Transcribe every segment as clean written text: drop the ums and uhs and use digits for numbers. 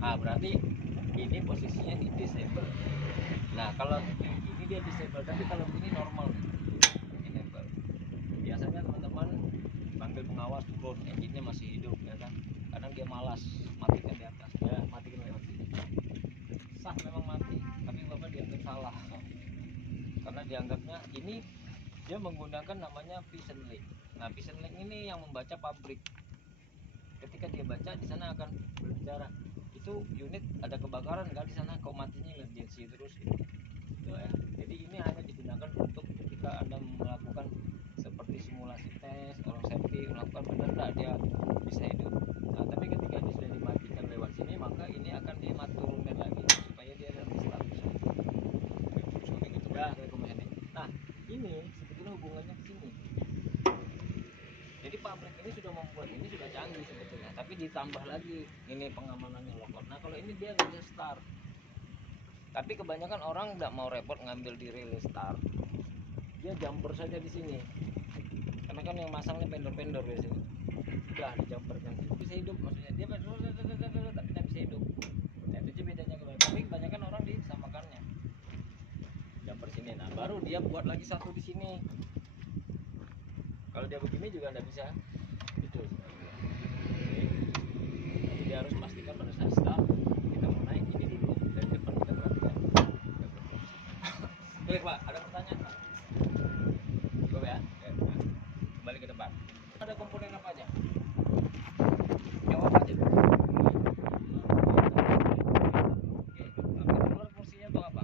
Nah, berarti ini posisinya di disable. Nah, kalau ini dia disable, tapi kalau ini normal nih. Enable. Biasanya teman-teman panggil pengawas turun, engine-nya masih hidup ya kan. Kadang dia malas matikan di atas, dia matikan lewat sini. Sah memang mati, tapi Bapak dianggap salah. Karena dianggapnya ini dia menggunakan namanya vision link. Nah, vision link ini yang membaca pabrik. Ketika dia baca di sana akan berbicara, itu unit ada kebakaran kan di sana, kok matinya emergency terus gitu. Ya. Jadi ini hanya digunakan untuk ketika Anda melakukan seperti simulasi tes, orang safety melakukan benar nggak dia bisa hidup. Nah, tapi ketika dia sudah dimatikan lewat sini, maka ini akan dimaturunkan lagi supaya dia lebih stabil. Ya, kayak komersial. Nah, ini sebetulnya hubungannya ke sini. Jadi pabrik ini sudah membuat ini sudah canggih sebetulnya, tapi ditambah lagi ini pengamanannya lokal. Nah, kalau ini dia nggak bisa start. Tapi kebanyakan orang nggak mau repot ngambil di relay start. Dia jumper saja di sini. Karena kan yang masangnya vendor-vendor biasanya. Udah dijumperkan. Bisa hidup maksudnya. Dia tapi tidak bisa hidup. Nah, itu bedanya kebanyakan. Tapi kebanyakan orang disamakannya. Jumper sini. Nah, baru dia buat lagi satu di sini. Kalau dia begini juga nggak bisa. Itu. Jadi dia harus pastikan pada saat start kita mau naik ini dulu dari depan kita perhatikan. Oke Pak, ada pertanyaan Pak? Cukup ya? Kembali ke depan. Ada komponen apa aja? Jawab aja. Fungsinya untuk apa?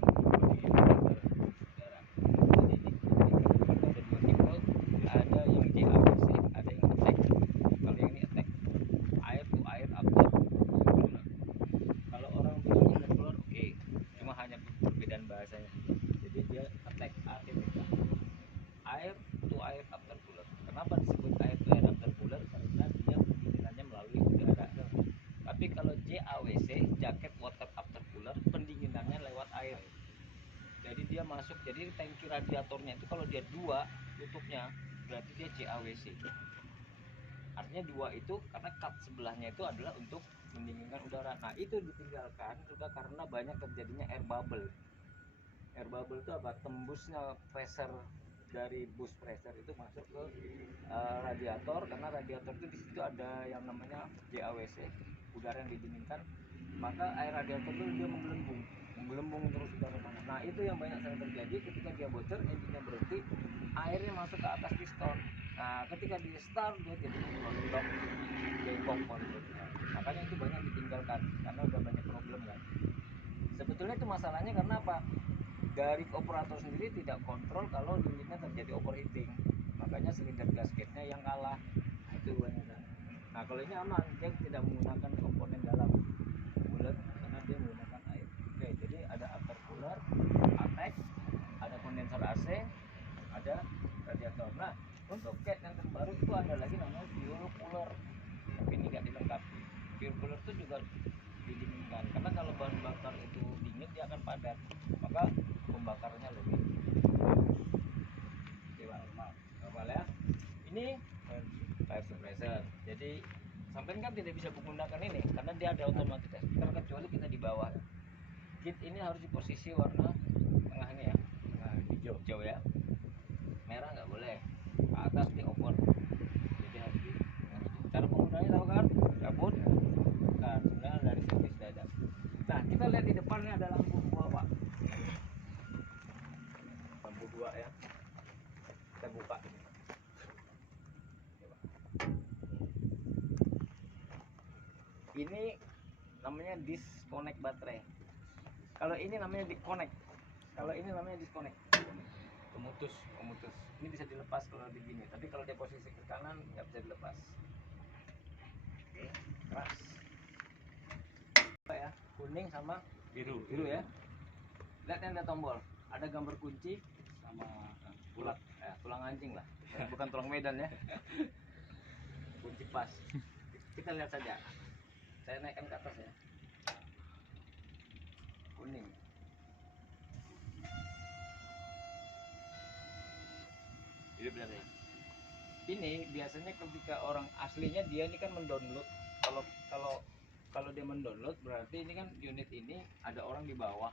Ada yang JABC, ada yang attack. Kalau yang ini attack, air to air after. Kalau orang bilang intercooler, oke, cuma hanya perbedaan bahasanya. Jadi dia attack, air to air after cooler. Kenapa disebut air to air after cooler? Karena dia pendinginannya melalui udara. Tapi kalau JAWC, jacket water after cooler, pendinginannya lewat air. Jadi dia masuk, jadi tangki radiatornya itu kalau dia dua tutupnya, berarti dia JAWC. Artinya dua itu karena cut sebelahnya itu adalah untuk mendinginkan udara. Nah, itu ditinggalkan juga karena banyak terjadinya air bubble. Air bubble itu apa? Tembusnya pressure dari boost pressure itu masuk ke radiator, karena radiator itu di situ ada yang namanya JAWC, udara yang didinginkan, maka air radiator itu dia menggelembung terus udara panas. Nah, itu yang banyak sering terjadi ketika dia bocor, engine-nya berhenti, airnya masuk ke atas piston. Nah, ketika di start dia jadi meledak, jadi kompon. Makanya itu banyak ditinggalkan karena udah banyak problem kan. Sebetulnya itu masalahnya karena apa? Dari operator sendiri tidak kontrol kalau unitnya terjadi overheating, makanya silinder gasketnya yang kalah. Itu banyak. Nah, kalau ini aman, dia tidak menggunakan komponen dalam bulat karena dia menggunakan air. Oke, jadi ada intercooler, ATEX, ada kondenser AC, ada radiator. Nah, untuk cat yang terbaru itu ada lagi namanya fuel cooler, tapi ini nggak dilengkapi. Fuel cooler itu juga didinginkan, karena kalau bahan bakar itu dingin dia akan padat, maka pembakarannya lebih normal ya. Ini fire suppressor. Jadi sampai kan tidak bisa menggunakan ini karena dia ada otomatis, terkecuali kita di bawah. Kit ini harus di posisi warna tengah ini ya, tengah hijau ya, merah nggak boleh, ke atas di open. Jadi harus di tengah hijau. Cara penggunanya tahu kan? Cabut, kan sebenarnya dari sini sudah ada. Nah, kita lihat di depannya ada lampu dua Pak, lampu dua ya, kita buka ini. Ini namanya disconnect baterai. Kalau ini namanya disconnect. Kalau ini namanya disconnect. Pemutus. Ini bisa dilepas kalau begini. Tapi kalau dia posisi ke kanan nggak bisa dilepas. Oke, keras. Apa ya? Kuning sama biru ya. Lihat yang ada tombol. Ada gambar kunci sama bulat. Ya, tulang anjing lah. Bukan tulang Medan ya. Kunci pas. Kita lihat saja. Saya naikkan ke atas ya. Kuning. Ini benar ya. Ini biasanya ketika orang aslinya dia ini kan mendownload, kalau kalau dia mendownload berarti ini kan unit ini ada orang di bawah,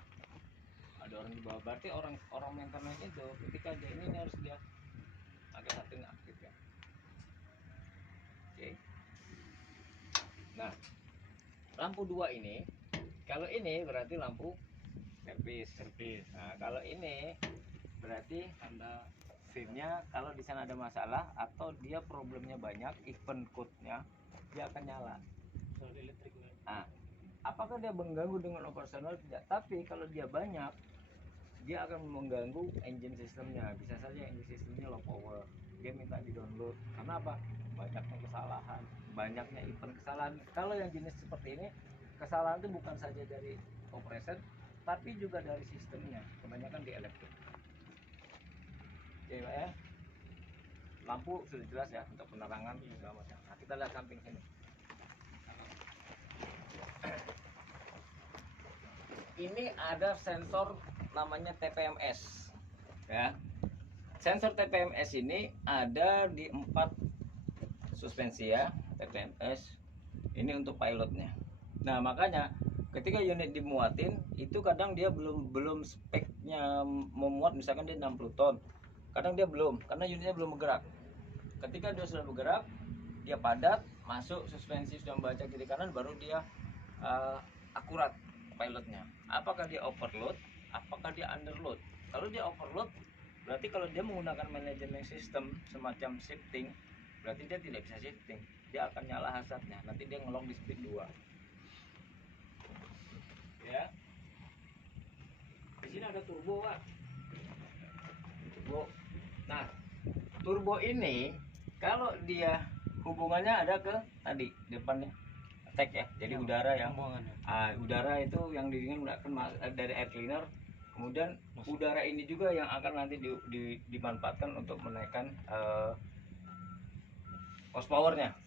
berarti orang maintenance itu ketika dia ini harus dia agak satu aktifkan. Oke. Nah, lampu 2 ini, kalau ini berarti lampu servis. Nah, kalau ini berarti tanda filmnya kalau di sana ada masalah atau dia problemnya banyak, event code-nya dia akan nyala. Nah, apakah dia mengganggu dengan operasional? Tidak. Tapi kalau dia banyak, dia akan mengganggu engine sistemnya. Bisa saja engine sistemnya low power. Dia minta di-download. Karena apa? Banyaknya kesalahan, banyaknya event kesalahan. Kalau yang jenis seperti ini, kesalahan itu bukan saja dari operation, tapi juga dari sistemnya. Kebanyakan di elektrik. Oke, Pak ya. Lampu sudah jelas ya untuk penerangan segala macam. Nah, kita lihat samping sini. Ini ada sensor namanya TPMS ya. Sensor TPMS ini ada di 4 suspensi ya, TPMS ini untuk pilotnya. Nah, makanya ketika unit dimuatin itu kadang dia belum speknya memuat, misalkan dia 60 ton, kadang dia belum karena unitnya belum bergerak. Ketika dia sudah bergerak, dia padat, masuk suspensi sudah membaca kiri kanan, baru dia akurat pilotnya. Apakah dia overload, apakah dia underload? Kalau dia overload, berarti kalau dia menggunakan manajemen sistem semacam shifting, berarti dia tidak bisa shifting, dia akan nyala hazardnya, nanti dia ngelong di speed 2 ya. Di sini ada turbo, Pak. Turbo. Nah, turbo ini kalau dia hubungannya ada ke tadi depannya attack ya, jadi udara yang udara itu yang didinginkan dari air cleaner, kemudian udara ini juga yang akan nanti dimanfaatkan untuk menaikkan horsepowernya.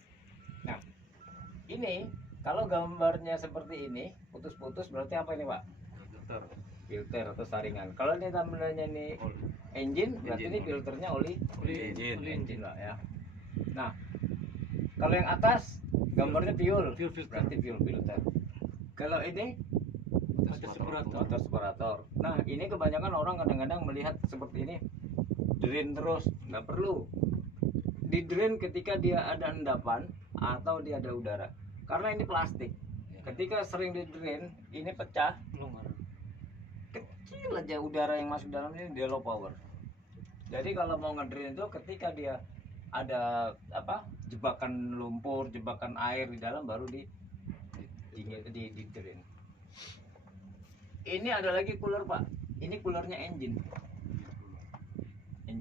Nah, ini kalau gambarnya seperti ini putus-putus berarti apa ini, Pak? Filter atau saringan. Kalau ini tampilannya ini engine, berarti ini filternya oli engine lah ya. Nah, kalau yang atas gambarnya fuel, berarti fuel filter. Kalau ini motor separator. Nah, ini kebanyakan orang kadang-kadang melihat seperti ini, drain terus, nggak perlu. Di drain ketika dia ada endapan atau dia ada udara. Karena ini plastik. Ketika sering di drain, ini pecah, kecil aja udara yang masuk dalam ini, dia low power. Jadi kalau mau ngedrain itu ketika dia ada jebakan lumpur, jebakan air di dalam, baru di drain. Ini ada lagi cooler, Pak. Ini coolernya engine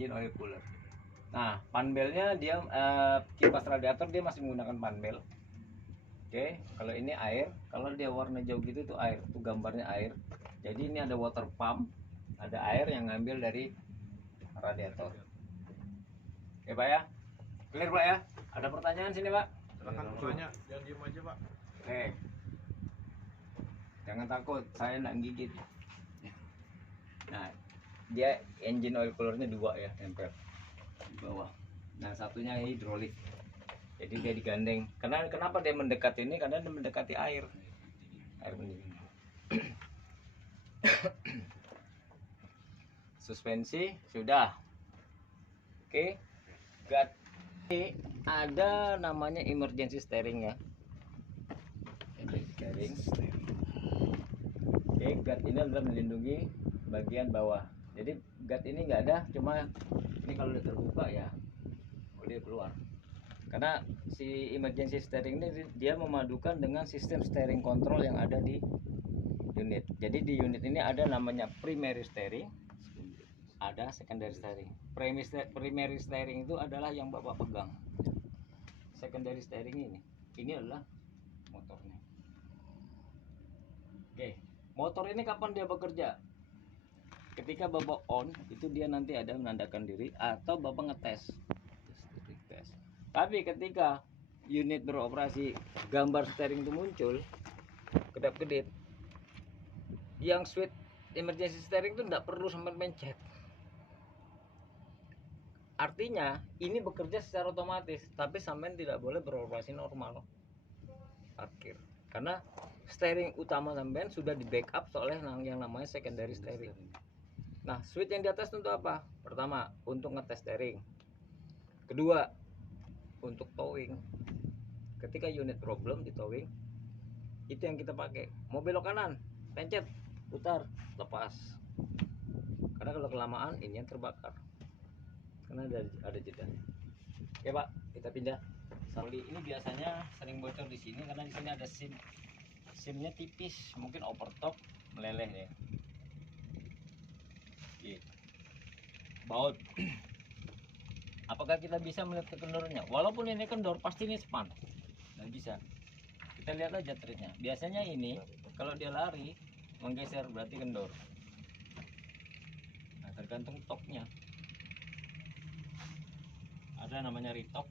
oil cooler. Nah, panbelnya dia kipas radiator dia masih menggunakan panbel. Oke, kalau ini air, kalau dia warna jauh gitu tuh air, tuh gambarnya air. Jadi ini ada water pump, ada air yang ngambil dari radiator. Oke, Pak ya. Clear, Pak ya? Ada pertanyaan sini, Pak? Silakan bertanya, jangan diem aja, Pak. Oke. Jangan takut, saya nggak gigit. Nah, dia engine oil coolernya 2 ya, tempel di bawah. Nah, satunya hidrolik. Jadi dia digandeng. Kenapa dia mendekat ini? Karena dia mendekati air mendidih. Suspensi sudah. Oke. Guard ada namanya emergency steering ya. Emergency steering. Oke, guard ini adalah melindungi bagian bawah. Jadi guard ini nggak ada, cuma ini kalau udah terbuka ya boleh keluar. Karena si emergency steering ini dia memadukan dengan sistem steering control yang ada di unit. Jadi di unit ini ada namanya primary steering, ada secondary steering. Primary steering itu adalah yang Bapak pegang. Secondary steering ini adalah motornya. Oke, motor ini kapan dia bekerja? Ketika Bapak on, itu dia nanti ada menandakan diri atau Bapak ngetes. Tapi ketika unit beroperasi, gambar steering itu muncul, kedap-kedip, yang switch emergency steering itu tidak perlu sampai mencet. Artinya ini bekerja secara otomatis, tapi sampai tidak boleh beroperasi normal. Parkir. karena steering utama sampean sudah di backup oleh yang namanya secondary steering. Nah, switch yang di atas untuk apa? Pertama, untuk ngetes steering. Kedua, untuk towing. Ketika unit problem di towing, itu yang kita pakai. Mau belok kanan, pencet, putar, lepas. Karena kalau kelamaan ini yang terbakar. Karena ada jeda. Oke, Pak, kita pindah. Oli ini biasanya sering bocor di sini karena di sini ada sim. Simnya tipis, mungkin overtop meleleh ya. Oke. Baut. Apakah kita bisa melihat ke kendornya? Walaupun ini kendor, pasti ini span. Nggak bisa. Kita lihat aja triknya. Biasanya ini kalau dia lari menggeser berarti kendor. Nah, tergantung toknya. Ada namanya retok.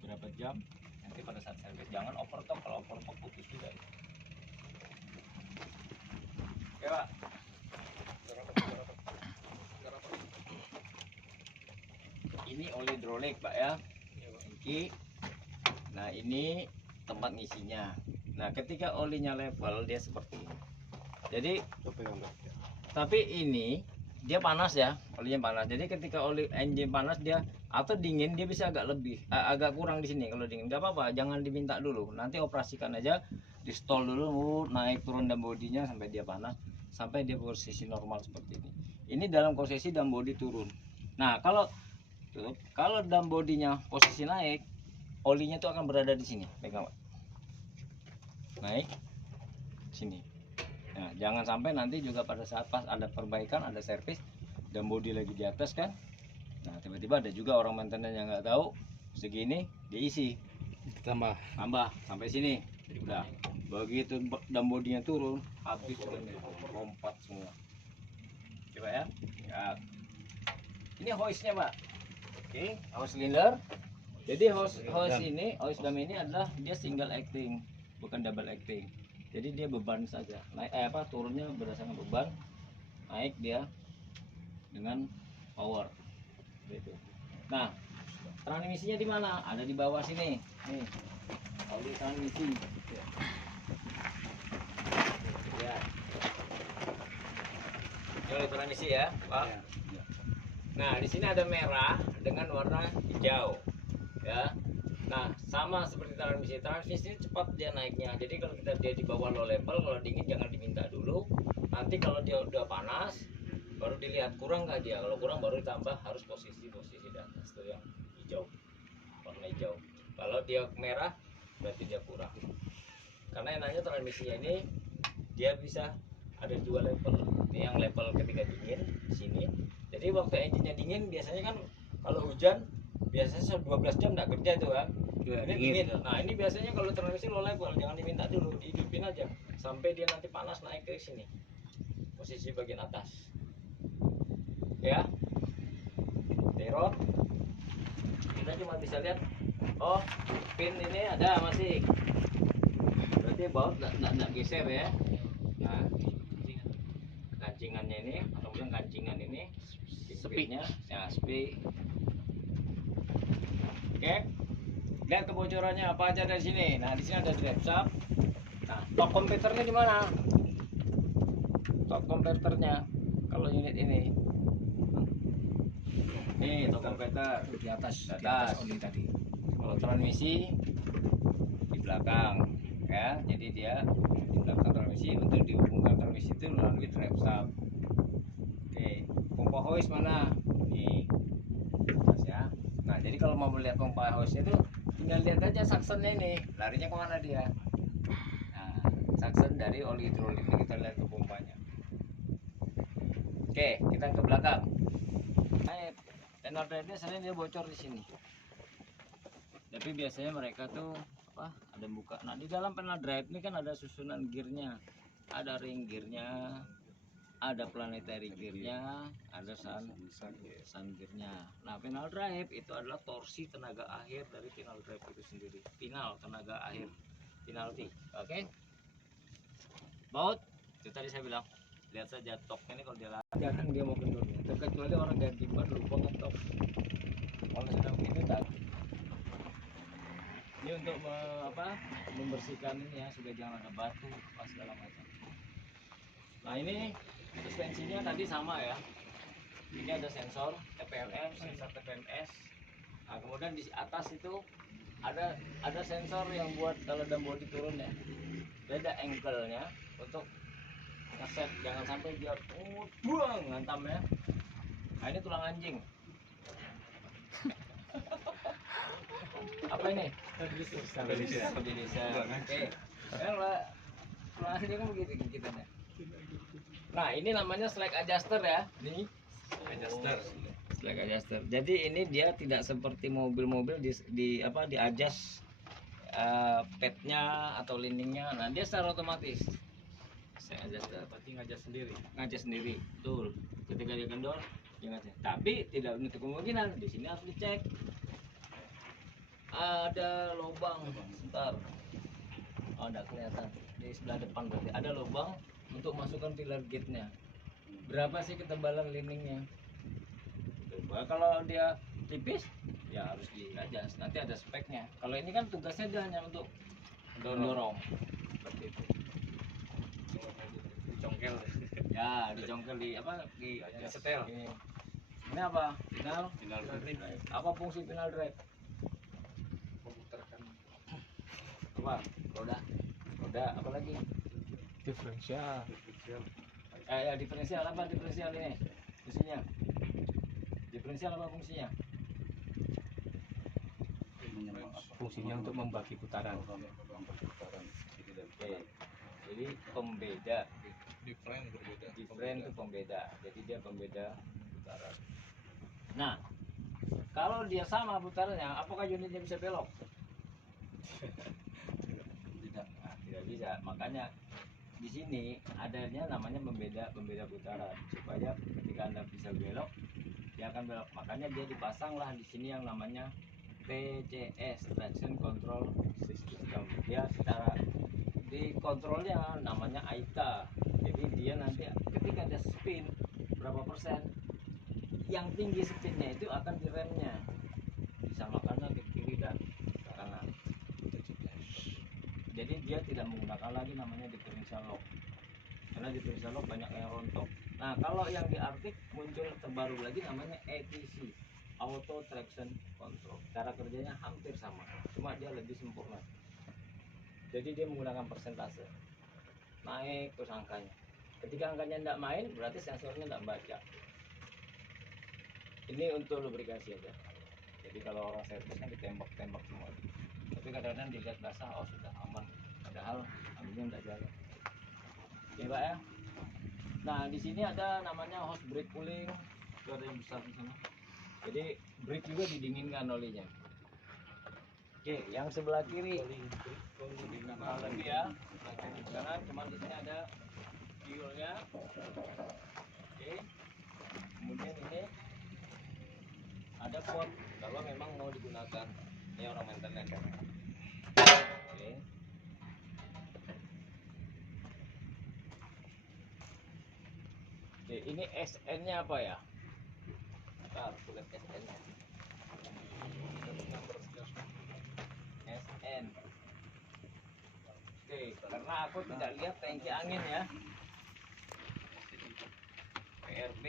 Berapa jam? Nanti pada saat servis jangan overtok. Kalau overtok putus juga. Oke, Pak. Ini oli hidrolik, Pak ya. Oke. Nah, ini tempat ngisinya. Nah, ketika olinya level dia seperti ini. Jadi tapi ini dia panas ya, olinya panas. Jadi ketika oli engine panas dia atau dingin dia bisa agak lebih agak kurang di sini. Kalau dingin nggak apa-apa, jangan diminta dulu. Nanti operasikan aja, di stall dulu, naik turun dam bodinya sampai dia panas, sampai dia posisi normal seperti ini. Ini dalam posisi dam bodi turun. Nah, kalau dam bodinya posisi naik, olinya itu akan berada di sini. Pegang, Pak. Naik sini. Nah, jangan sampai nanti juga pada saat pas ada perbaikan, ada servis, dam bodi lagi di atas kan. Nah, tiba-tiba ada juga orang maintenance yang nggak tahu segini diisi tambah sampai sini. Udah begitu dam bodinya turun, habis semuanya, lompat semua. Coba ya. Ya. Ini hose-nya, Pak. Oke, hose cylinder. Jadi hose dam ini adalah dia single acting, bukan double acting. Jadi dia beban saja. Naik turunnya berdasarkan beban. Naik dia dengan power. Gitu. Nah, transmisinya di mana? Ada di bawah sini. Nih. Oli transmisi. Ya. Ini oli transmisi ya, Pak. Nah, di sini ada merah dengan warna hijau, ya. Nah, sama seperti transmisi cepat dia naiknya. Jadi kalau dia di bawah low level, kalau dingin jangan diminta dulu. Nanti kalau dia udah panas, baru dilihat kurang nggak dia. Kalau kurang baru ditambah, harus posisi di atas tuh yang hijau, warna hijau. Kalau dia merah, berarti dia kurang. Karena enaknya transmisinya ini dia bisa ada dua level. Ini yang level ketika dingin di sini. Jadi waktu engine-nya dingin biasanya kan kalau hujan biasanya 12 jam nggak kerja itu kan. Ini dingin. Nah, ini biasanya kalau transmisi low level jangan diminta dulu, dihidupin aja sampai dia nanti panas naik ke sini. Posisi bagian atas. Ya. Terot. Kita cuma bisa lihat oh, pin ini ada masih. Berarti baut enggak geser ya. Nah, kancingannya ini atau bilang kancingan ini sepinya ya sepi. Oke, lihat kebocorannya apa aja dari sini. Nah, di sini ada drive shaft. Nah, tok konverternya di mana? Tok konverternya kalau unit ini tok konverter di atas oli tadi. Kalau transmisi di belakang ya, jadi dia di belakang transmisi. Untuk dihubungkan transmisi itu melalui drive shaft. Oke, pompa hose mana? Nih, ya. Nah, jadi kalau mau melihat pompa hose itu tinggal lihat aja suctionnya ini, larinya kemana dia. Nah, suction dari oli hidrolik ini kita lihat ke pompanya. Oke, kita ke belakang. Panel drive-nya sering dia bocor di sini. Tapi biasanya mereka tuh ada buka. Nah, di dalam panel drive ini kan ada susunan gearnya, ada ring gearnya, ada planetary gearnya, ada sun gearnya. Nah, panel drive itu adalah torsi tenaga akhir dari panel drive itu sendiri. Final tenaga akhir, penalti. Oke. Baut itu tadi saya bilang, lihat saja toknya ini kalau dia lari, jarang dia mau kendornya. Terkecuali orang ganti ban lupa ngetok. Kalau sudah begitu tak. Ini Ini untuk membersihkan ini ya, supaya jangan ada batu apa segala macam. Nah ini suspensinya tadi sama ya. Ini ada sensor TPMS, sensor TPMS. Nah, kemudian di atas itu ada sensor yang buat kalau dam body turun ya. Dia ada angle-nya untuk ngeset, jangan sampai dia buang ngantam ya. Nah ini tulang anjing. Apa ini? Stabilizer. Oke. Yang tulang anjing kan begitu kita nih. Nah ini namanya slack adjuster ya. Ini Adjuster. slack adjuster. Jadi ini dia tidak seperti mobil-mobil di adjust padnya atau lindingnya. Nah dia secara otomatis. Slack adjuster. Berarti ngajak sendiri. Ngajak sendiri, betul. Ketika dia kendor, dia ngajak. Tapi tidak menutup kemungkinan di sini harus dicek. Ada lubang, sebentar. Oh, ada kelihatan di sebelah depan berarti ada lubang untuk masukkan filler gate-nya. Berapa sih ketebalan lindingnya? Kalau dia tipis, ya harus diadjust. Nanti ada speknya. Kalau ini kan tugasnya dia hanya untuk mendorong. Seperti itu. Dicongkel. Ya, dicongkel di setel. Ini apa? Final drive. apa fungsi final drive? Memutarkan Apa? Roda apa lagi? Diferensial. Ya, diferensial apa diferensial ini? Fungsinya? Diferensial apa fungsinya? Fungsinya untuk membagi putaran. Oke. Jadi pembeda. different berbeda. Different itu pembeda. Jadi dia pembeda putaran. Nah, kalau dia sama putarannya, apakah unitnya bisa belok? Tidak. Nah, tidak bisa. Makanya di sini adanya namanya pembeda putaran supaya ketika Anda bisa belok, dia akan belok. Makanya dia dipasanglah di sini yang namanya TCS, Traction Control System. Dia secara di kontrolnya namanya AITA. Jadi dia nanti ketika ada spin berapa persen, yang tinggi speednya itu akan di remnya, disamakannya ke kiri dan ke kanan. Jadi dia tidak menggunakan lagi namanya differential lock, karena differential lock banyak yang rontok. Nah kalau yang di Arctic muncul terbaru lagi namanya ATC, Auto Traction Control. Cara kerjanya hampir sama, cuma dia lebih sempurna. Jadi dia menggunakan persentase, naik terus angkanya. Ketika angkanya tidak main, berarti sensornya tidak baca. Ini untuk lubrikasi aja. Jadi kalau orang servis kan ditembak-tembak semua. Tapi kadang-kadang dilihat basah, oh sudah aman. Padahal anginnya tidak jalan. Oke Pak ya. Nah di sini ada namanya hose brake cooling. Itu ada yang besar di sana. Jadi brake juga didinginkan olinya. Oke, yang sebelah kiri. Nah, lagi ya. Nah, kiri kanan, cuma di sini ada fuelnya. Oke. Kemudian ini ada port kalau memang mau digunakan. Ini orang maintenance. Oke. Oke, ini SN-nya apa ya? Kita harus lihat SN-nya. SN. Oke, karena aku tidak lihat tangki angin ya. PRB.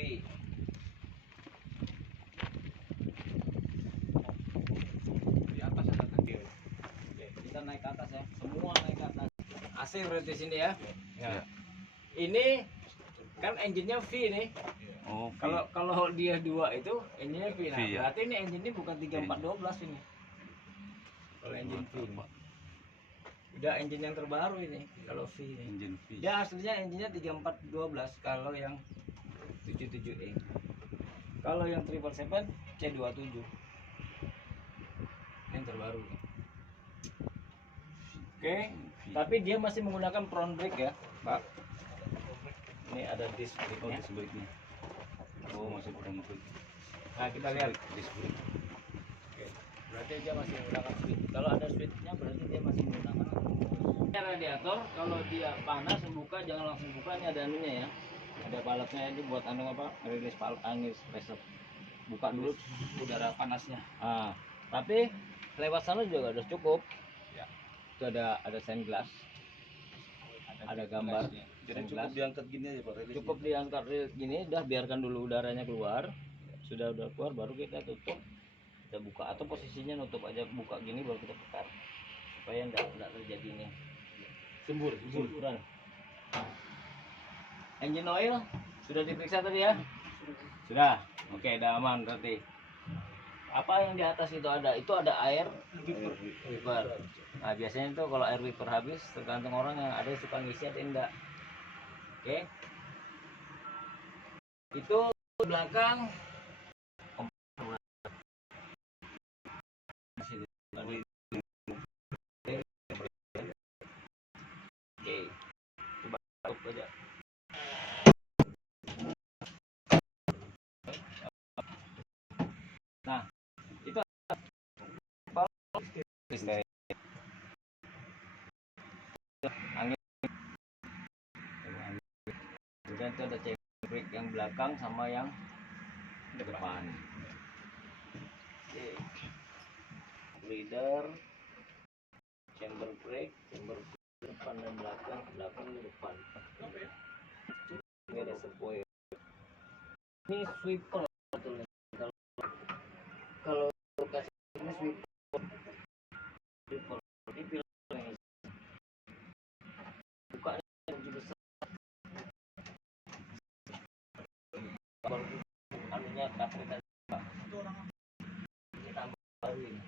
Di atas ada tangki. Oke, kita naik ke atas ya. Semua naik ke atas. AC berarti sini ya. Ya. Ini kan engine-nya V nih. Oh, Kalau dia 2 itu engine-nya V. Nah, V, ya. berarti ini engine ini bukan 3412 ini. Kalau engine V. Udah engine yang terbaru ini kalau V ini. engine V. Dia aslinya engine-nya 3412 kalau yang 77E. Kalau yang 777 C27. Ini yang terbaru. Oke, tapi dia masih menggunakan front brake ya, Pak. Ini ada disc Oh, brake-nya. disc brake-nya. Oh, masih front brake. Nah, kita lihat. Disc brake. Oke, berarti dia masih menggunakan speed. Kalau ada speednya berarti dia masih menggunakan. Ini radiator kalau dia panas buka jangan langsung buka, ini ada anunya ya. Ada baletnya ini buat anu apa? Rilis angin pressure. Buka dulu udara panasnya. Ah, tapi lewat sana juga udah cukup. itu ada stained glass, ada gambar Jadi stained cukup glass. diangkat gini aja Pak. rilisnya. Cukup diangkat gini, udah biarkan dulu udaranya keluar. Udah keluar baru kita tutup, kita buka, atau posisinya nutup aja, buka gini baru kita putar supaya enggak terjadi ini semburan. Engine oil sudah diperiksa tadi ya? Sudah. Oke, udah aman berarti. Apa yang di atas itu ada? Itu ada air wiper. Nah, biasanya itu kalau air wiper habis, tergantung orang, yang ada yang suka ngisi, ada yang enggak. Oke. Itu belakang. Oke. Coba tutup aja. Nah, itu angin. Kemudian itu ada chamber brake yang belakang sama yang depan. Oke. Leader, chamber brake depan dan belakang dan depan. Ini ada spoiler. Ini sweeper sebetulnya. Kalau kasih ini sweeper. Ini filternya. Bukanya lebih besar. Anunya kaprisan. Ini tambah baru ini.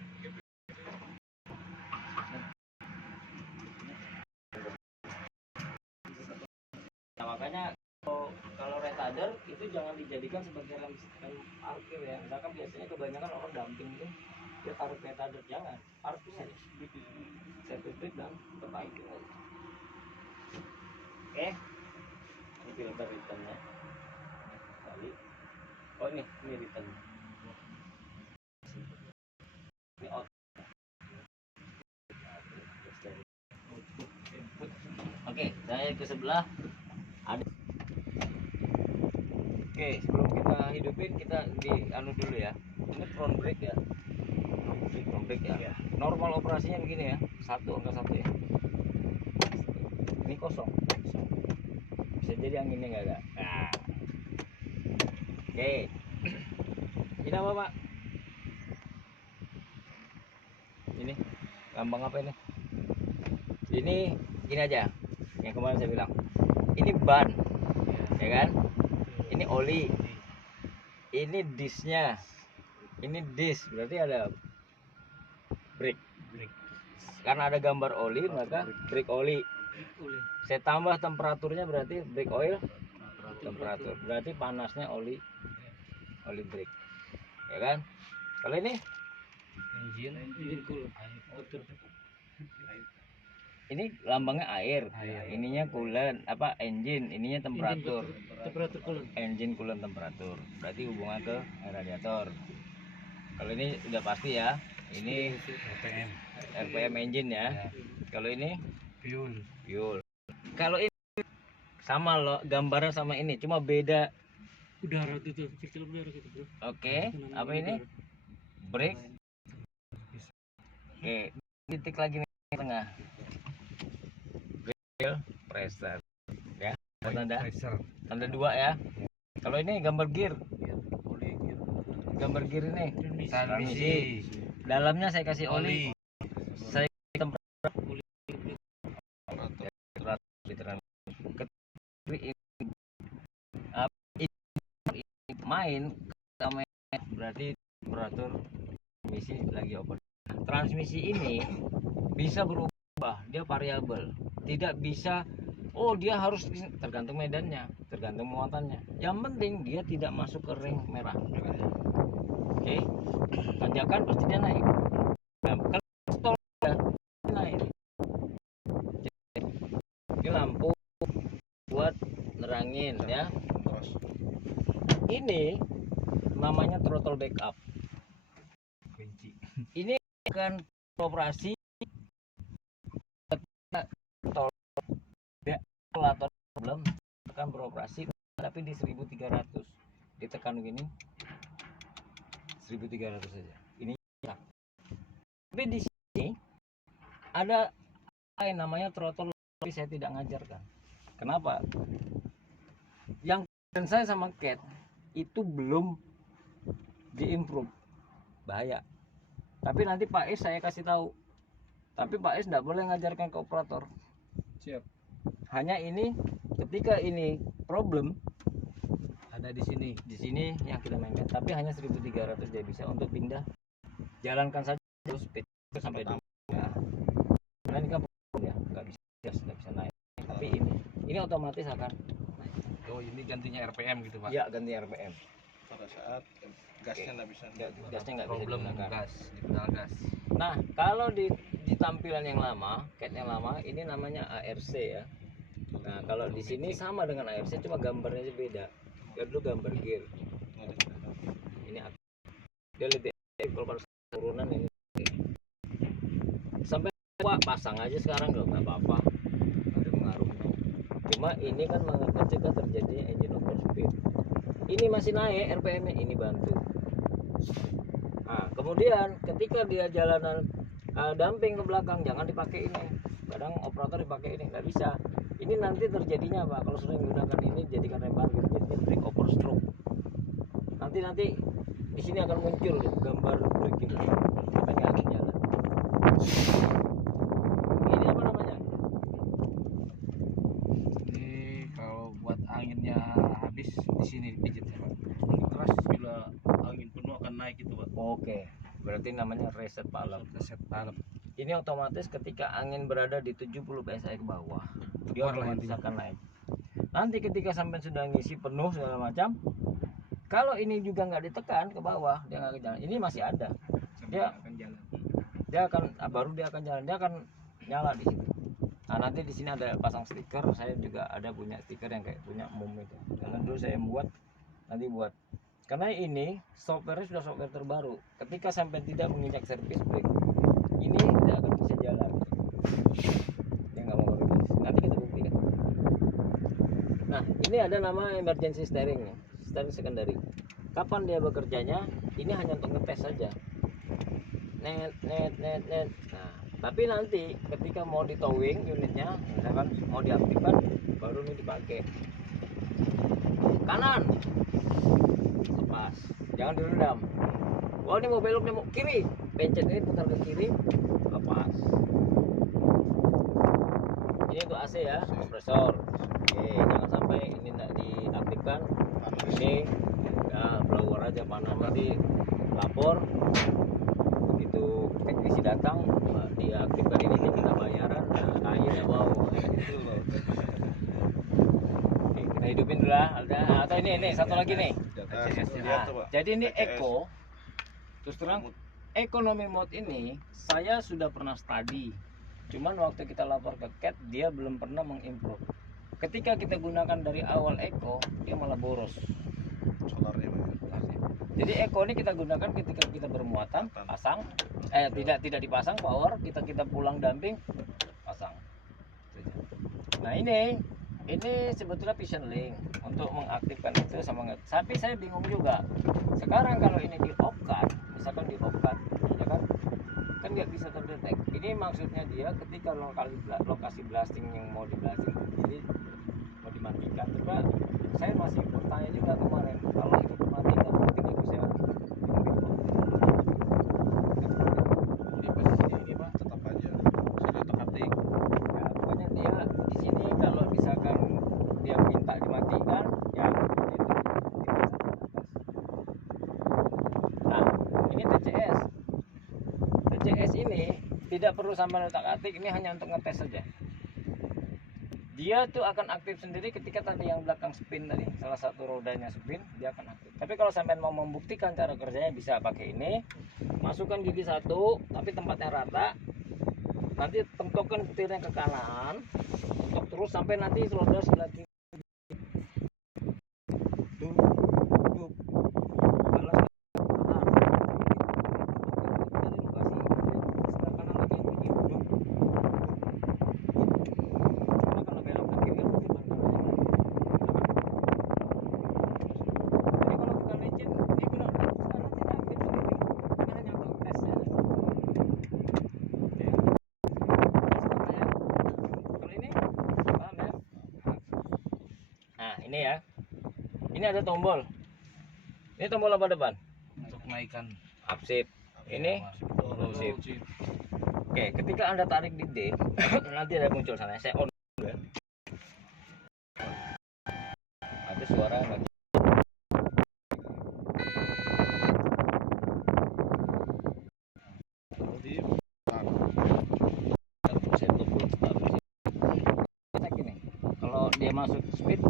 Nah, makanya kalau retailer itu jangan dijadikan sebagai rem parkir ya. Misalkan biasanya kebanyakan orang dumping itu dia taruh retailer, jangan, parkir saja. Service brake dan parkir aja. Oke, ini filter returnnya. Kali. Oh ini return. Ini out. Oke, saya ke sebelah. Ada. Oke, sebelum kita hidupin, kita di anu dulu ya. Ini front brake ya. Front brake ya. Normal operasinya begini ya. Angka satu ya. Ini kosong. Bisa jadi anginnya nggak ada. Nah. Oke. Ini apa Pak? Ini lambang apa ini? Ini gini aja. Yang kemarin saya bilang. Ini ban, ya kan? Ini oli. Ini disnya. Ini disk, berarti ada brake. Karena ada gambar oli, maka brake oli. Saya tambah temperaturnya, berarti brake oil temperatur. Berarti panasnya oli brake. Ya kan? Kalau ini ini lambangnya air. Ininya coolant, apa engine, ininya temperatur. Engine coolant temperatur. Berarti hubungan ke radiator. Kalau ini udah pasti ya. Ini RPM engine ya. Kalau ini fuel. Kalau ini sama loh, gambarnya sama ini, cuma beda udara gitu, filter udara gitu bro. Oke, apa ini? Brake. Oke, titik lagi nih di tengah. Brake pressure. Ya, tanda 2 ya. Kalau ini gambar gear. Gambar gear ini transmisi. Dalamnya saya kasih oli. Saya temperatur main sama berarti temperatur transmisi lagi open. Transmisi ini bisa berubah, dia variabel, tidak bisa dia harus, tergantung medannya, tergantung muatannya. Yang penting dia tidak masuk ke ring merah. Oke, tanjakan pasti dia naik. Kalau stop ya naik. Ini lampu buat nerangin ya. Ini namanya throttle backup. Ini akan operasi atau problem akan beroperasi tapi di 1300 ditekan gini 1300 saja. Ini tapi di sini ada lain namanya throttle, tapi saya tidak ngajarkan. Kenapa? Yang kemarin saya sama Cat itu belum diimprove, bahaya. Tapi nanti Pak Is saya kasih tahu. Tapi Pak Is tidak boleh ngajarkan ke operator. Siap. Hanya ini ketika ini problem Ada di sini. di sini yang kita mainkan. Tapi hanya 1300 dia bisa untuk pindah. Jalankan saja terus speed sampai di. Ya. Karena ini kan problem ya, nggak bisa naik. Tapi ini otomatis akan. Oh ini gantinya RPM gitu pak? Ya ganti RPM. Pada saat gasnya nggak bisa. Gasnya nggak bisa Problem digunakan. gas di pedal gas. Nah, kalau di tampilan yang lama, cat yang lama, ini namanya ARC ya. Nah, kalau di sini sama dengan ARC, cuma gambarnya aja beda. Ya dulu gambar gear. Ini dia lebih aktif kalau pada turunan ini. Sampai Wah, pasang aja sekarang nggak apa-apa, nggak ada pengaruhnya. Cuma ini kan mencegah terjadinya engine overspeed. Ini masih naik RPM-nya, ini bantu. Nah, kemudian ketika dia jalanan dumping ke belakang, jangan dipakai ini. Kadang operator dipakai ini, nggak bisa. Ini nanti terjadinya apa? Kalau sering menggunakan ini jadikan rem parkir, jadinya brake overstroke. Nanti di sini akan muncul gambar brake gitu. Kita nggak akan jalan. Ini apa namanya? Ini kalau buat anginnya habis di sini dipijit ya pak. Keras bila angin penuh akan naik itu pak. Oke, berarti namanya reset valve. Reset valve. Ini otomatis ketika angin berada di 70 psi ke bawah, dia Keluar lah otomatis intinya. akan naik. Nanti ketika sampai sudah ngisi penuh segala macam, kalau ini juga nggak ditekan ke bawah, dia nggak jalan. Ini masih ada. Dia akan jalan. Dia akan baru dia akan jalan, dia akan nyala di situ. Nah, nanti di sini ada pasang stiker. Saya juga ada punya stiker yang kayak punya umum itu. Karena dulu saya buat, nanti buat. Karena ini software sudah software terbaru. Ketika sampai tidak menginjak service brake, ini tidak akan bisa jalan. Dia nggak mau rilis. Nanti kita buktikan. Nah, ini ada nama emergency steering nih, steering secondary. Kapan dia bekerjanya? Ini hanya untuk ngetes saja. Net. Nah, tapi nanti ketika mau di towing unitnya, misalkan mau diaktifkan, baru ini dipakai. Kanan, lepas, jangan direndam. Wah, ini mau belok, nih mau kiri, pencet ini putar ke kiri, lepas. Ini untuk AC ya, kompresor. Oke, jangan sampai ini tidak diaktifkan. Ini ya blower aja panas, nanti lapor. Begitu teknisi datang, diaktifkan ini minta bayaran, nah airnya wow. Oke, kita hidupin dulu lah. Atau ini satu lagi nih. Nah, jadi ini Eco. Terus terang economy mode ini saya sudah pernah study. Cuman waktu kita lapor ke CAT dia belum pernah mengimprove. Ketika kita gunakan dari awal Eco, dia malah boros. Solarnya pak. Jadi Eco ini kita gunakan ketika kita bermuatan, pasang, tidak dipasang power, kita pulang dumping, pasang. Nah ini sebetulnya Vision Link untuk mengaktifkan itu sama nggak. Tapi saya bingung juga. Sekarang kalau ini di off kan, misalkan di off kan, ya kan nggak bisa terdetek. Ini maksudnya dia ketika lokasi blasting yang mau di blasting, jadi mau dimatikan. Coba saya masih bertanya juga kemarin, kalau ini dimatikan mungkin itu saya Di posisi ini pak tetap aja. Sini otak-atik. ya, pokoknya dia di sini kalau misalkan dia minta dimatikan ya itu. Nah ini TCS ini tidak perlu sampai otak-atik, ini hanya untuk ngetes saja. Dia tuh akan aktif sendiri ketika tadi yang belakang spin tadi, salah satu rodanya spin, dia akan aktif. Tapi kalau sampai mau membuktikan cara kerjanya, bisa pakai ini, masukkan gigi satu tapi tempatnya rata, nanti tengkokkan setirnya ke kanan untuk terus sampai nanti roda sebelah kiri duk, duk. Balas ini ya. Ini ada tombol. Ini tombol apa depan? Untuk naikkan. Upshift. Ini Oh, shift. shift. Oke, ketika Anda tarik di D, nanti ada muncul sana. Saya on dulu ya. Ada suara lagi. Jadi Saya tunggu start di sini. Kita gini. Kalau dia masuk speed,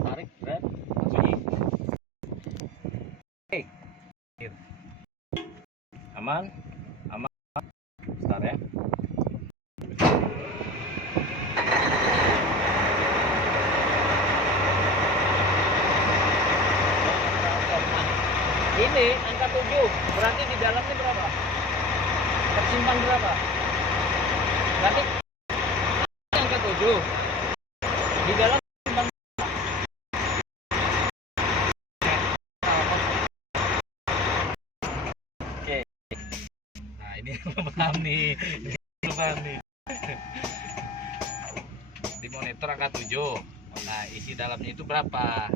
tarik, red, bunyi. Oke. Aman, aman. Start ya. Ini angka 7, berarti di dalamnya berapa? Tersimpan berapa? Berarti angka 7. Di dalam tersimpan oke. Nah, ini paham nih. Ini paham nih. Di monitor angka 7. Nah, isi dalamnya itu berapa?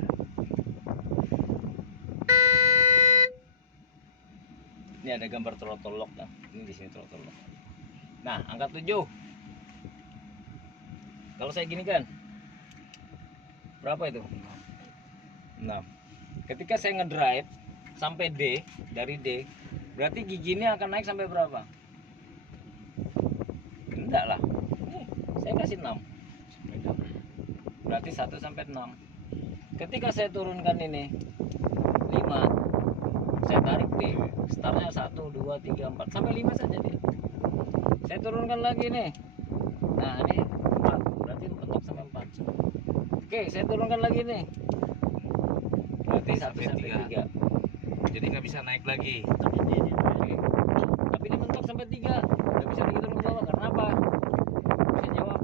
Ini ada gambar throttle lock kan. Ini di sini throttle lock. Nah, angka 7. Kalau saya gini kan. Berapa itu? 6. Ketika saya ngedrive sampai D, dari D, berarti gigi ini akan naik sampai berapa? Enggak lah. Nih, saya kasih 6. Berarti 1 sampai 6. Ketika saya turunkan ini 5, saya tarik D, startnya 1, 2, 3, 4 sampai 5 saja dia. Saya turunkan lagi nih. Nah, ini 4, berarti mentok sampai 4. Oke, saya turunkan lagi nih. Berarti 1 sampai 3. Jadi nggak bisa naik lagi. Oke. Tapi ini mentok sampai 3. Nggak bisa lagi turun ke bawah. Karena apa? Bisa jawab.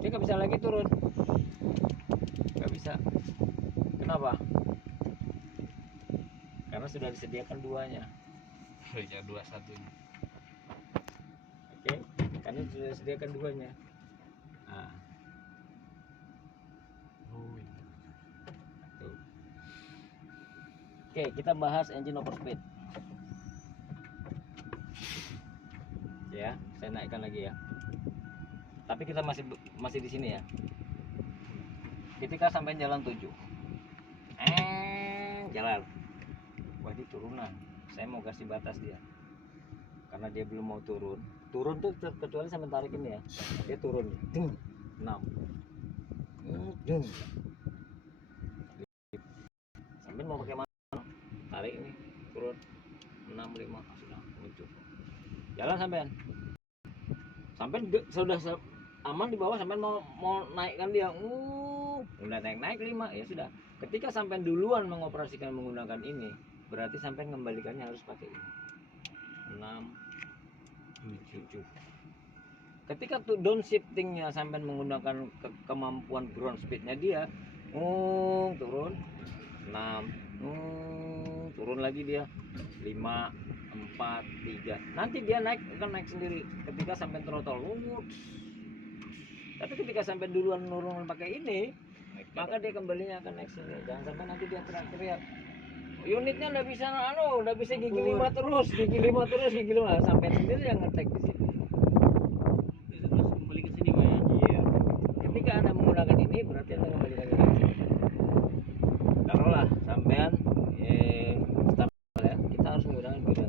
Dia nggak bisa lagi turun. Nggak bisa. Kenapa? Karena sudah disediakan duanya. Ya 21 ini. Oke, karena sudah disediakan duanya. Nah, Oh, ini. tuh. Oke, kita bahas engine overspeed. Ya, saya naikkan lagi ya. Tapi kita masih di sini ya. Ketika sampai jalan 7. Jalan. Wah, ini turunan. Saya mau kasih batas dia. Karena dia belum mau turun. Turun tuh kecuali sampai tarik ini ya. Dia turun. Ding. 6. Ding. Sampai mau pakai mana? Tarik ini. Turun. 6, 5. Sudah muncul. Jalan sampean. Sampai sudah aman di bawah, sampai mau naikkan dia. Udah naik 5 ya sudah. Ketika sampai duluan mengoperasikan menggunakan ini, berarti sampai mengembalikannya harus pakai ini. 6, 7. Ketika tuh downshiftingnya sampai menggunakan kemampuan ground speednya dia, turun 6, turun lagi dia 5, 4, 3. Nanti dia akan naik sendiri ketika sampai throttle. Tapi ketika sampai duluan nurun pakai ini, maka dia kembalinya akan naik sendiri. Jangan sampai nanti dia teriak-teriak. Unitnya udah bisa gigi 5 terus, gigi 5 terus, gigi 5 sampai sendiri yang ngetek di sini. Terus kembali ke sini Mas. Iya. Ketika Anda menggunakan ini, berarti Anda kembali lagi ke sini. Taruhlah sampean start ya. Kita harus menggunakan gear yang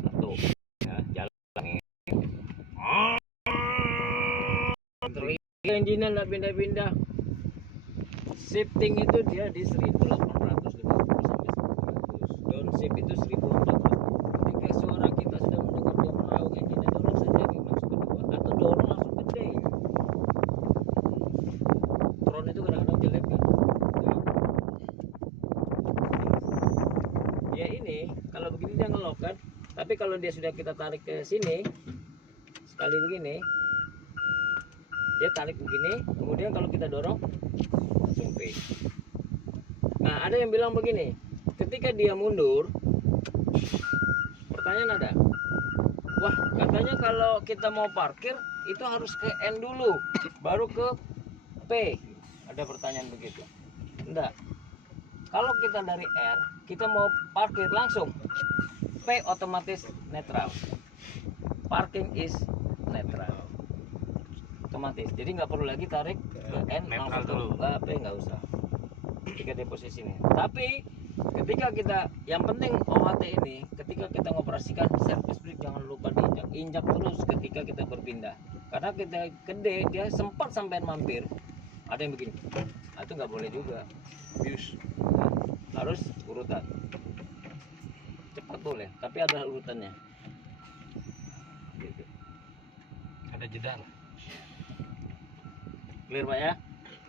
satu. Ya, jalan ini. Engine enggak pindah-pindah. Shifting itu dia di 1850 sampai 1900. Downshift itu 1400. Ketika suara kita sudah mendengar dia meraung, engine dorong saja masuk ke 2 atau dorong langsung ke D. Tron itu kadang-kadang jelek kan. Dia ini kalau begini dia ngelok kan. Tapi kalau dia sudah kita tarik ke sini sekali begini, dia tarik begini, kemudian kalau kita dorong langsung P. Nah, ada yang bilang begini, ketika dia mundur, pertanyaan ada, wah katanya kalau kita mau parkir itu harus ke N dulu, baru ke P? Ada pertanyaan begitu? Enggak. Kalau kita dari R, kita mau parkir langsung, P otomatis netral. Parking is netral. Otomatis. Jadi nggak perlu lagi tarik ke N Netral langsung dulu. ke P, nggak usah. Ketika di posisi ini. Tapi ketika kita, yang penting OHT ini, ketika kita mengoperasikan service brake jangan lupa diinjak. Injak terus ketika kita berpindah. Karena kita gede, dia sempat sampai mampir. Ada yang begini. Nah, itu nggak boleh juga. Abuse. Harus urutan. Cepat boleh, tapi ada urutannya. Gitu. Ada jeda lah. Clear Pak ya?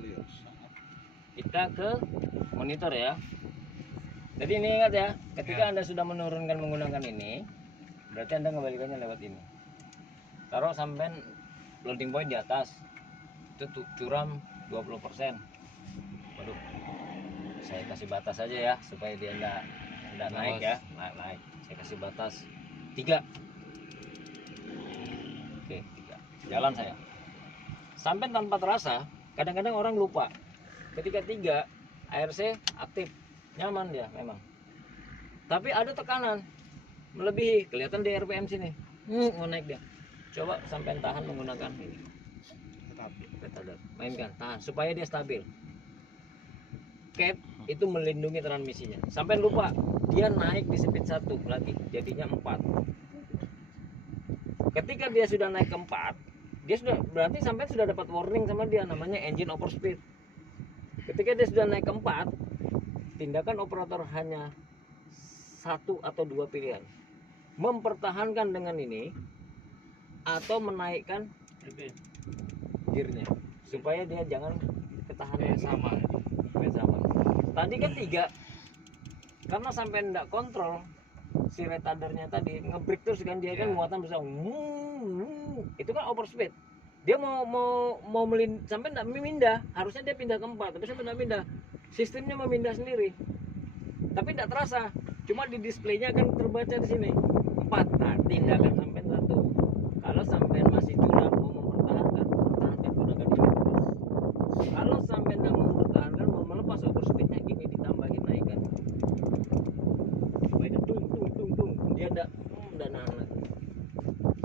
Clear. Sangat. Kita ke monitor ya. Jadi ini ingat ya, ketika Ya. Anda sudah menurunkan menggunakan ini, berarti Anda kembalikannya lewat ini. Taruh sampai loading point di atas. Itu curam 20%. Waduh. Saya kasih batas aja ya supaya dia enggak naik ya. Naik. Saya kasih batas 3. Oke, 3. Jalan saya. Sampai tanpa terasa, kadang-kadang orang lupa. Ketika 3, ARC aktif. Nyaman dia memang. Tapi ada tekanan melebihi, kelihatan di RPM sini. Mau naik dia. Coba sampai tahan menggunakan ini. Retardar. Mainkan, tahan supaya dia stabil. Cap itu melindungi transmisinya. Sampai lupa, dia naik di speed 1 lagi, jadinya 4. Ketika dia sudah naik ke 4, dia sudah berarti sampai sudah dapat warning sama dia, namanya engine overspeed. Ketika dia sudah naik ke 4, tindakan operator hanya 1 atau 2 pilihan. Mempertahankan dengan ini atau menaikkan gearnya supaya dia jangan ketahanan yang sama. Tadi kan 3, karena sampai enggak kontrol si retardernya tadi ngebreak terus kan, dia kan muatan besar. Itu kan overspeed. Dia mau sampai enggak memindah, harusnya dia pindah ke 4, tapi sampai enggak pindah. Sistemnya memindah sendiri. Tapi enggak terasa. Cuma di displaynya kan terbaca di sini 4. Nah, tindakan sampai 1. Kalau sampai masih curang mau mempertahankan, gunakan ini terus. Kalau sampai enggak mau mempertahankan, mau melepas overspeednya, ini ditambahin naikkan. Supaya dia tung. Dia enggak nahan lagi.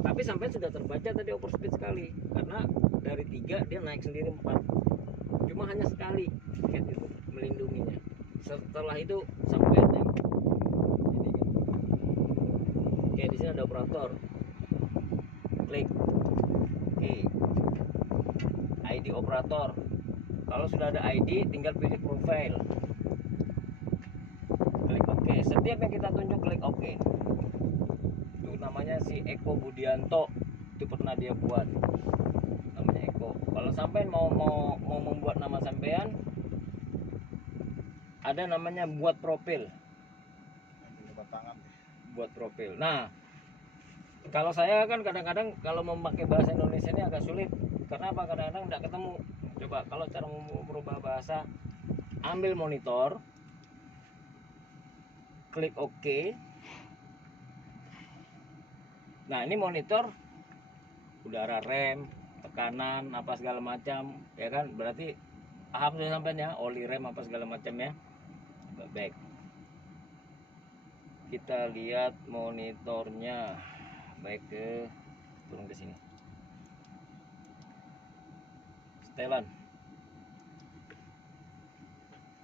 Tapi sampai sudah terbaca tadi overspeed sekali, karena dari 3 dia naik sendiri 4. Cuma hanya sekali cat itu melindunginya. Setelah itu sampai yang ini kan. Oke, di sini ada operator. Klik. Oke. ID operator. Kalau sudah ada ID, tinggal pilih profile. Klik OK. Setiap yang kita tunjuk klik OK. Itu namanya si Eko Budianto. Itu pernah dia buat. Namanya Eko. Kalau sampai mau membuat nama sampean, ada namanya buat profil. Buat profil. Nah, kalau saya kan kadang-kadang kalau memakai bahasa Indonesia ini agak sulit. Karena apa? Kadang-kadang tidak ketemu. Coba kalau cara merubah bahasa, ambil monitor, klik OK. Nah, ini monitor udara, rem, tekanan, apa segala macam, ya kan? Berarti paham sudah sampai ya, oli rem apa segala macam ya. Baik. Kita lihat monitornya. Baik, turun ke sini. Setelan.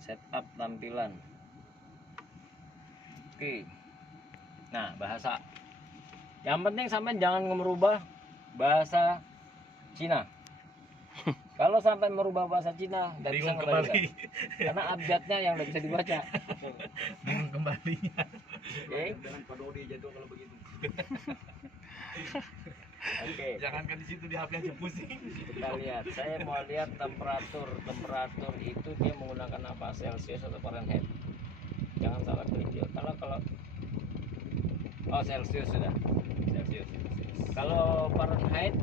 Setup tampilan. Oke. Nah, bahasa. Yang penting sampai jangan merubah bahasa Cina. Kalau sampai merubah bahasa Cina, nggak bisa Bingung kembali. kembali. Karena abjadnya yang nggak bisa dibaca. Bingung kembalinya. Oke. Jangan Pak Dodi jatuh kalau begitu. Oke. Jangankan di situ di HP aja pusing. Kita lihat. Saya mau lihat temperatur. Temperatur itu dia menggunakan apa? Celsius atau Fahrenheit? Jangan salah klik dia. Kalau oh, Celsius sudah. Celsius. Kalau Fahrenheit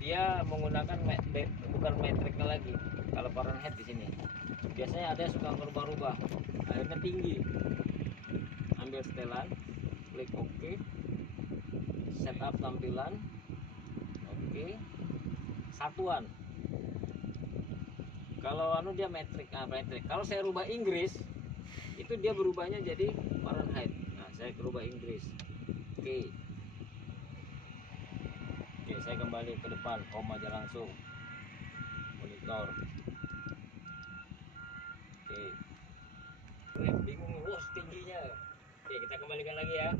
dia menggunakan bukan metriknya lagi. Kalau Fahrenheit di sini biasanya ada yang suka berubah-ubah, akhirnya tinggi. Ambil setelan, klik OK, setup tampilan, OK, satuan. Kalau anu dia metrik, metrik. Kalau saya rubah Inggris, itu dia berubahnya jadi Fahrenheit. Nah, saya rubah Inggris. Oke. Oke, saya kembali ke depan, home aja langsung. Monitor. Oke. Bingung, tingginya. Oke, kita kembalikan lagi ya.